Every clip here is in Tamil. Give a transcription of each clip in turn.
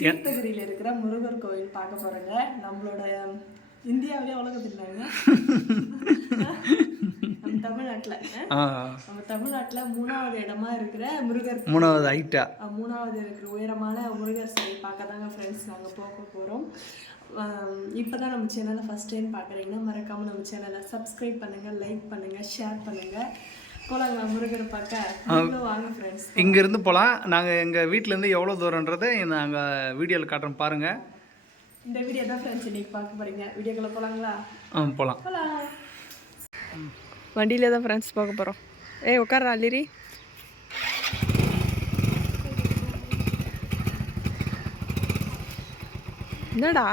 தீர்த்தகிரியில் இருக்கிற முருகர் கோயில் பார்க்க போறோங்க. நம்மளோட இந்தியாவிலே உலகத்துலாங்க நம்ம தமிழ்நாட்டில். நம்ம தமிழ்நாட்டில் மூணாவது இடமா இருக்கிற முருகர் மூணாவது ஹைட்டா? மூணாவது இருக்கிற உயரமான முருகர் சிலை பார்க்க தாங்க ஃப்ரெண்ட்ஸ் நாங்கள் போக போகிறோம் இப்போ தான் நம்ம சேனலை ஃபஸ்ட் டைம் பார்க்குறீங்கன்னா மறக்காமல் நம்ம சேனலை சப்ஸ்கிரைப் பண்ணுங்கள் லைக் பண்ணுங்கள் ஷேர் பண்ணுங்கள் பார்க்க? இங்கேருந்து போகலாம் நாங்கள் எங்கள் வீட்டிலேருந்து எவ்வளோ தூரன்றதை நாங்கள் வீடியோவில் காட்டுறோம் பாருங்கள் இந்த வீடியோ தான் ஃப்ரெண்ட்ஸ் பார்க்க போகிறீங்க வீடியோக்குள்ளே போகலாங்களா ஆ போகலாம் வண்டியிலே தான் ஃப்ரெண்ட்ஸ் போக போகிறோம் ஏய் உட்காரா லிரி. என்னடா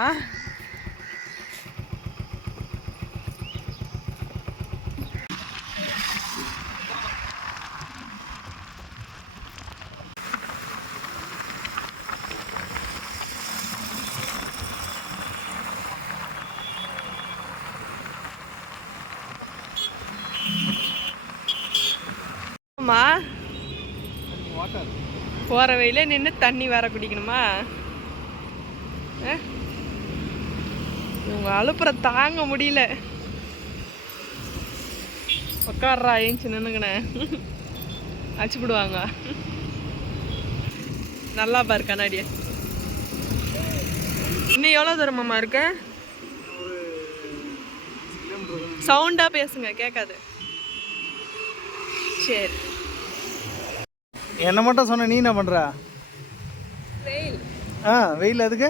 அம்மா போகிற வழியில நின்று தண்ணி வேற குடிக்கணுமா? உங்க அழுப்புற தாங்க முடியல. உக்காடுறா ஏஞ்சி நின்னுங்கண்ணே அச்சு விடுவாங்க நல்லா பாரு கண்ணாடிய. இன்னும் எவ்வளோ தூரமாம்மா இருக்க? சவுண்டா பேசுங்க கேட்காது. சரி. என்ன மட்டும் சொன்ன நீ என்ன பண்ணுற வெயில். ஆ வெயில் அதுக்கு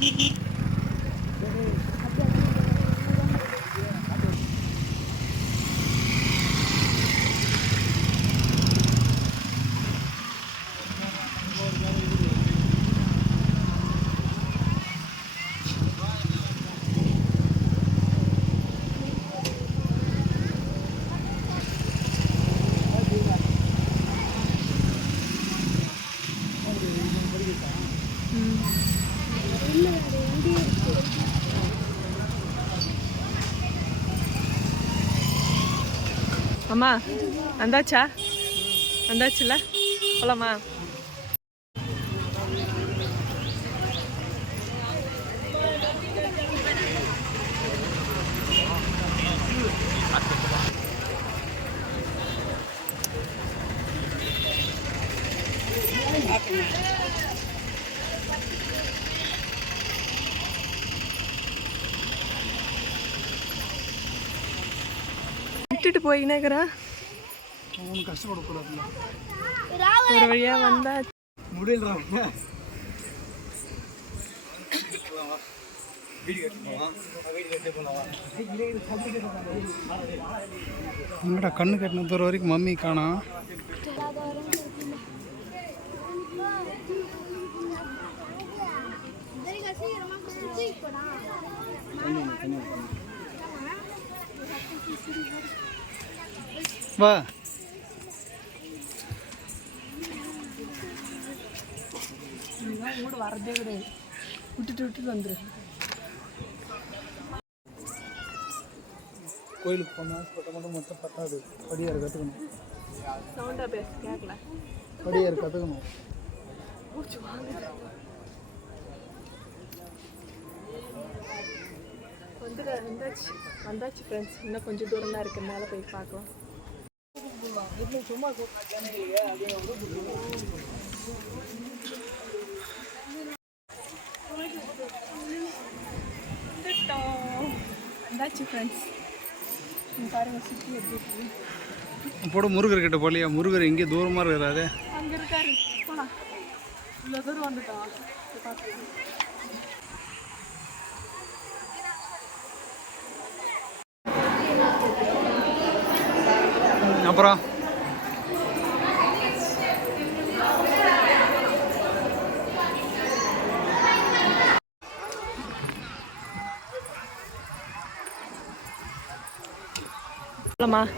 Hee hee. அம்மா வந்தாச்சா? வந்தாச்சுல போலாமா? விட்டுட்டு போயினேக்கிறா அவனு கஷ்டப்படக்கூடாதுல்ல. ஒரு வழியா வந்தா முடியல என்னடா கண்ணு கட்டின தூரம் வரைக்கும் மம்மி காணோம் வா வரதே கிடையாது விட்டுட்டு விட்டுட்டு வந்துரு கோயிலுக்கு போனால் பட்ட மட்டும் மட்டும் பத்தாது படியார் கற்றுக்கணும் சவுண்டா பேச கேட்கல படியார் கற்றுக்கணும் வந்துடு வந்தாச்சு வந்தாச்சு ஃப்ரெண்ட்ஸ் இன்னும் கொஞ்சம் தூரம் தான் இருக்கு மேலே போய் பார்க்கலாம் இன்னும் முருகர் கிட்ட போலையா? முருகர் இங்கே தூரமாக இருக்கிறாரு. அங்கே இருக்காரு போலாம் அப்புறம்? போனோம்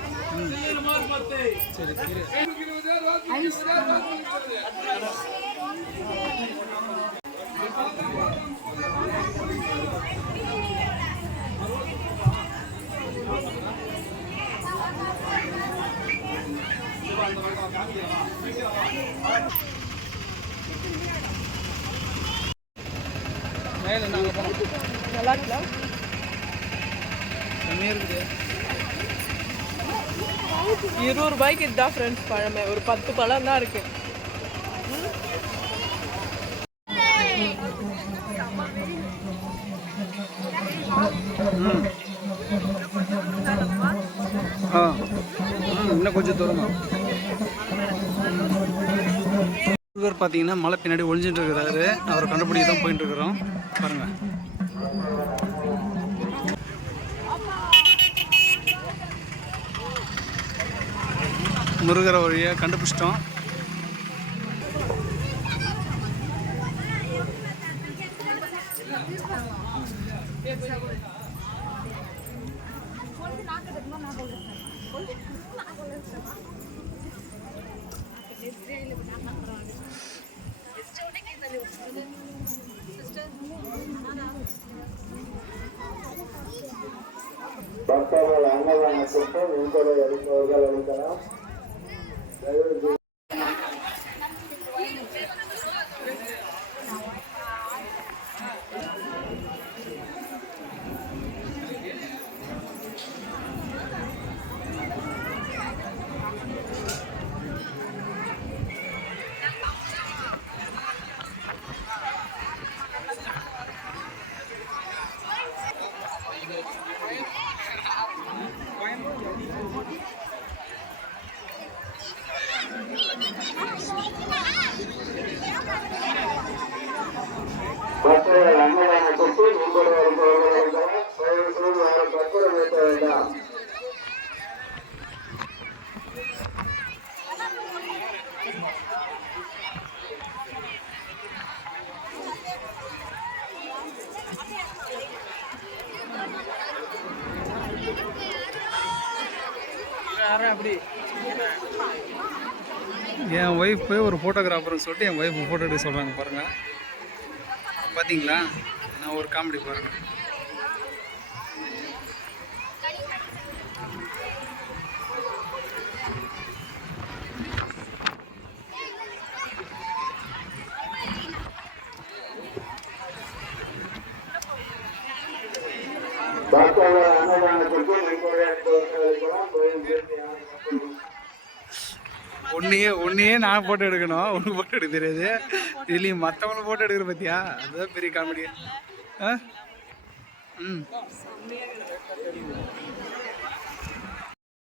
நல்லா இருக்கலாம் செம்மையாக இருக்குது. இருபது ரூபாய்க்கு இதுதான் ஃப்ரெண்ட்ஸ் பழமே. ஒரு பத்து பழம் தான் இருக்கு. ஆ. இன்னும் கொஞ்சம் தூரமா. பார்த்தீங்கன்னா மழை பின்னாடி ஒளிஞ்சிட்டு இருக்கிறாரு. அவரை கண்டுபிடிக்க தான் போயிட்டு இருக்கிறோம். பாருங்க. முருகரை வழியை கண்டுபிடிச்சிட்டோம். பக்தர்கள் அன்னதானத்திற்கு முன்கொடை அளிப்பவர்கள் அளிக்கலாம் பக்தர்கள் என் ஒய்ஃப் போய் ஒரு ஃபோட்டோகிராஃபர்னு சொல்லிட்டு என் ஒய்ஃப் ஃபோட்டோ எடுக்க சொல்கிறாங்க பாருங்கள் பார்த்தீங்களா நான் ஒரு காமெடி பாருங்கள் பக்தர்கள் அன்னதானத்திற்கு ஒன்றையே ஒன்றையே நான் ஃபோட்டோ எடுக்கணும். உனக்கு ஃபோட்டோ எடுக்க தெரியாது. இதுலேயும் மற்றவங்கள ஃபோட்டோ எடுக்கிற பார்த்தியா அதுதான் பெரிய காமெடி ஆ? ம்.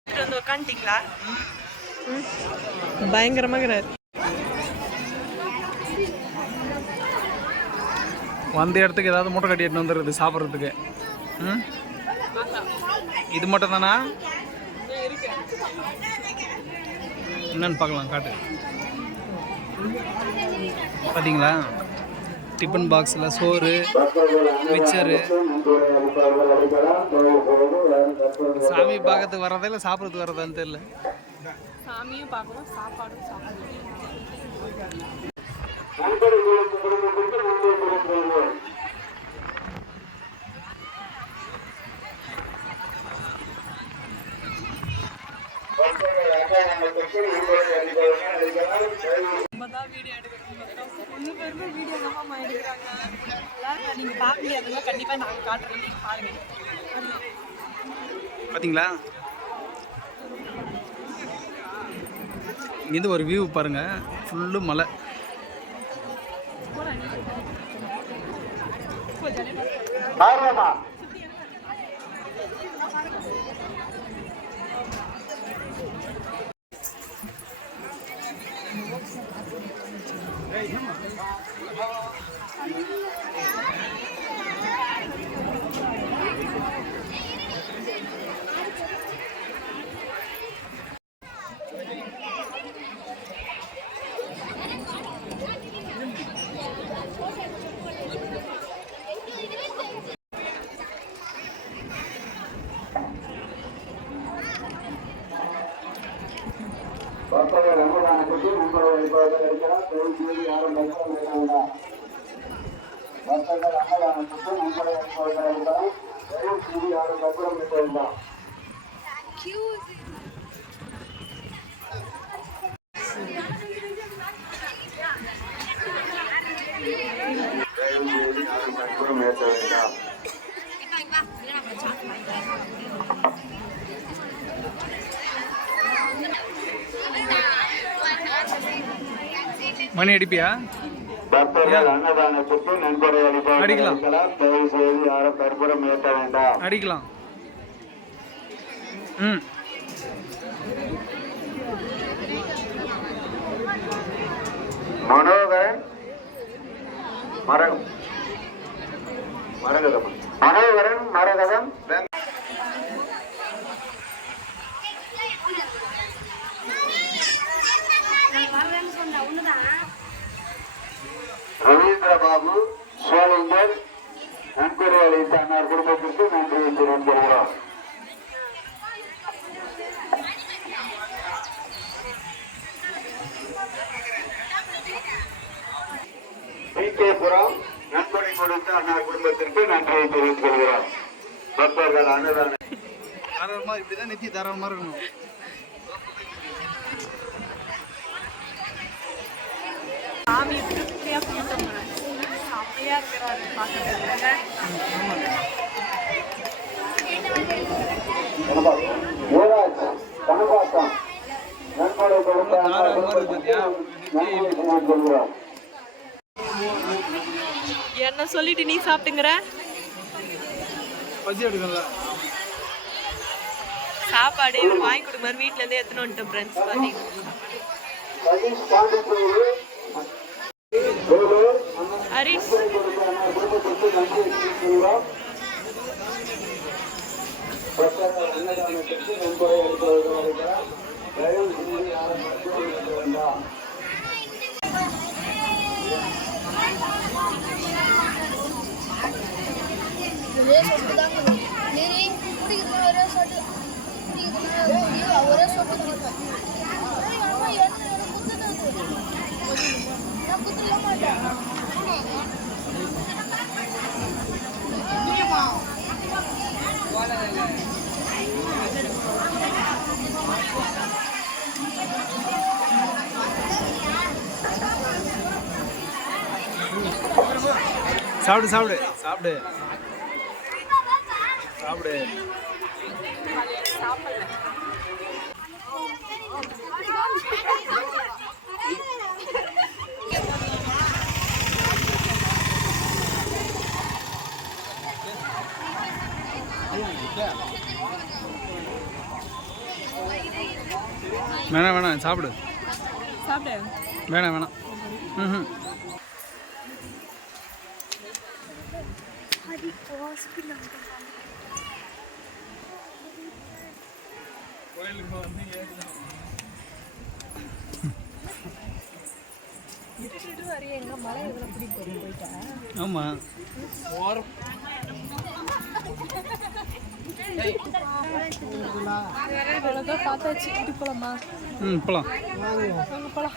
வந்து உட்காந்துட்டீங்களா பயங்கரமாக வந்த இடத்துக்கு ஏதாவது மூட்டை கட்டி எடுத்துன்னு வந்துடுறது சாப்பிட்றதுக்கு. ம்? இது மட்டும் தானா என்னன்னு பார்க்கலாம் காட்டு. பார்த்தீங்களா டிஃபன் பாக்ஸில் சோறு மிக்சரு சாமி பார்க்கறதுக்கு வர்றதா இல்லை சாப்பிட்றதுக்கு வர்றதான்னு தெரியல. சாமியும் பார்க்கணும் சாப்பாடும் சாப்பிடணும் நண்பர்களுக்கு குடும்பத்திற்கு முன்பே கொடுக்கிறேன் பக்தர்கள் அன்னதானத்திற்கு முன்கொடை அளிப்பவர்கள் அளிக்கலாம் தயவு தான் வீடியோ எடுக்கிறோம் ஒன்று பேருமே வீடியோ தான் எடுக்கிறாங்க எல்லாரும் நீங்கள் பார்க்க முடியாதுங்க கண்டிப்பாக நாங்கள் காட்டுறோம் பார்த்தீங்களா இங்கேருந்து ஒரு வியூ பாருங்க. ஃபுல்லு மலை. ஆர்வமா ವಿಭಾಗದಲ್ಲಿರುವ ಪ್ರೈಜ್ನಲ್ಲಿ ಯಾರು ಮೈಸೂರಿನಿಂದ ವರ್ಷದ ಅನ್ನದಾನ ಮುಸ್ಲಿಂ ವಿಭಾಗದಿಂದ ಪ್ರೈಜ್ ಸಿರಿ ಯಾರು ಮೈಸೂರಿನಿಂದ Thank you. மணி அடிப்பியா? அடிக்கலாம். அடிக்கலாம். ம். மனோகரன். மரகம். மரகதம். மனோகரன் மரகதம். ரவீந்திர பாபு சோழந்தர் நன்கொடை அளித்த அன்னார் குடும்பத்திற்கு நன்றியை தெரிவிக்கிறோம் பிகேபுரம் நன்கொடை கொடுத்த அன்னார் குடும்பத்திற்கு நன்றியை தெரிவித்துக் கொள்கிறோம் பக்தர்கள் அன்னதான தாராளமா இப்படிதான் நெத்தி தாராளமா இருக்கணும். சாமி யுவராஜ் நன்கொடை கொடுத்த என்ன சொல்லிட்டு நீ சாப்பிட்டுங்கிற? சாப்பாடு வாங்கி கொடுக்குறாரு வீட்ல இருந்து எடுத்துன்னு வந்துட்டோம் ஃப்ரெண்ட்ஸ் வேலூர் ஹரிஷ் ஒரே சொட்டு தான் ஒரே சொட்டு ஒரே சொட்டு குடிப்பேன் சாப்பிடு சாப்பிடு. சாப்பிடு. சாப்பிடு. வேணாம் வேணாம் சாப்பிடு. சாப்பிடு. வேணாம் வேணாம். ம் ஆமாம் அவ்வளோதான் பார்த்தாச்சு இது போலாமா ம் வாங்க போலாம்.